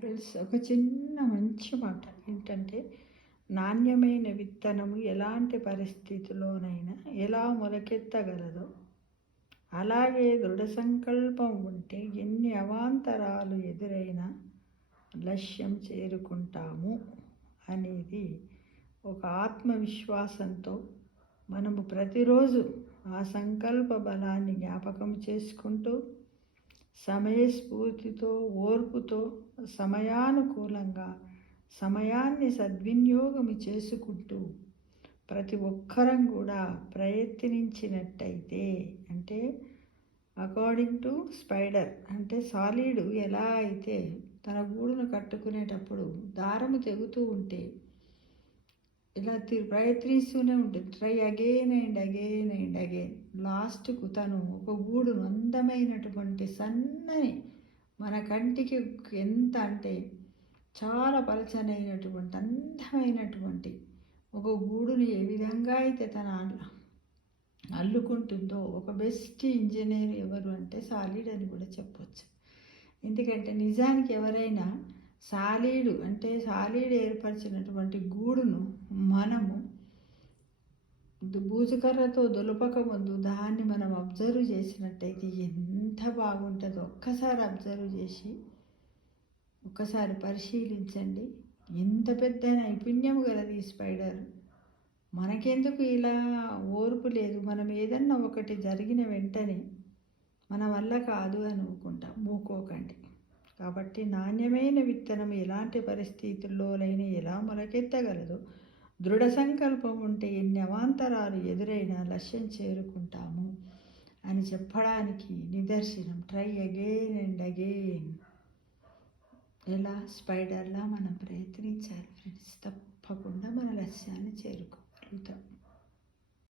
Friends, ఒక చిన్న మంచి మాట ఏంటంటే, నాణ్యమైన విత్తనము ఎలాంటి పరిస్థితిలోనైనా ఎలా మొలకెత్తగలదో, అలాగే దృఢ సంకల్పం ఉంటే ఎన్ని అవాంతరాలు ఎదురైనా లక్ష్యం చేరుకుంటాము అనేది ఒక ఆత్మవిశ్వాసంతో మనము ప్రతిరోజు ఆ సంకల్ప బలాన్ని జ్ఞాపకం చేసుకుంటూ సమయస్ఫూర్తితో, ఓర్పుతో, సమయానుకూలంగా సమయాన్ని సద్వినియోగం చేసుకుంటూ ప్రతి ఒక్కరం కూడా ప్రయత్నించినట్టయితే, అంటే అకార్డింగ్ టు స్పైడర్, అంటే సాలీడు ఎలా అయితే తన గూడును కట్టుకునేటప్పుడు దారము తెగుతూ ఉంటే ఇలా ప్రయత్నిస్తూనే ఉంటుంది, try again and again and again. లాస్ట్కు తను ఒక గూడును అందమైనటువంటి సన్నని, మన కంటికి ఎంత అంటే చాలా పలచనైనటువంటి అందమైనటువంటి ఒక గూడుని ఏ విధంగా అయితే తన అల్లుకుంటుందో, ఒక బెస్ట్ ఇంజనీర్ ఎవరు అంటే సాలిడ్ అని కూడా చెప్పవచ్చు. ఎందుకంటే నిజానికి ఎవరైనా సాలీడు ఏర్పరిచినటువంటి గూడును మనము బూజుకర్రతో దులపక ముందు దాన్ని మనం అబ్జర్వ్ చేసినట్టయితే ఎంత బాగుంటుందో ఒక్కసారి అబ్జర్వ్ చేసి ఒక్కసారి పరిశీలించండి. ఎంత పెద్ద నైపుణ్యం గలది ఈ స్పైడర్. మనకెందుకు ఇలా ఓర్పు లేదు? మనం ఏదన్నా ఒకటి జరిగిన వెంటనే మన వల్ల కాదు అనుకుంటాం, మూకోకండి. కాబట్టి నాణ్యమైన విత్తనం ఎలాంటి పరిస్థితుల్లోనైనా ఎలా మొలకెత్తగలదో, దృఢ సంకల్పం ఉంటే ఎన్ని అవాంతరాలు ఎదురైనా లక్ష్యం చేరుకుంటాము అని చెప్పడానికి నిదర్శనం ట్రై అగైన్ అండ్ అగైన్. ఎలా స్పైడర్లా మనం ప్రయత్నించాలి ఫ్రెండ్స్.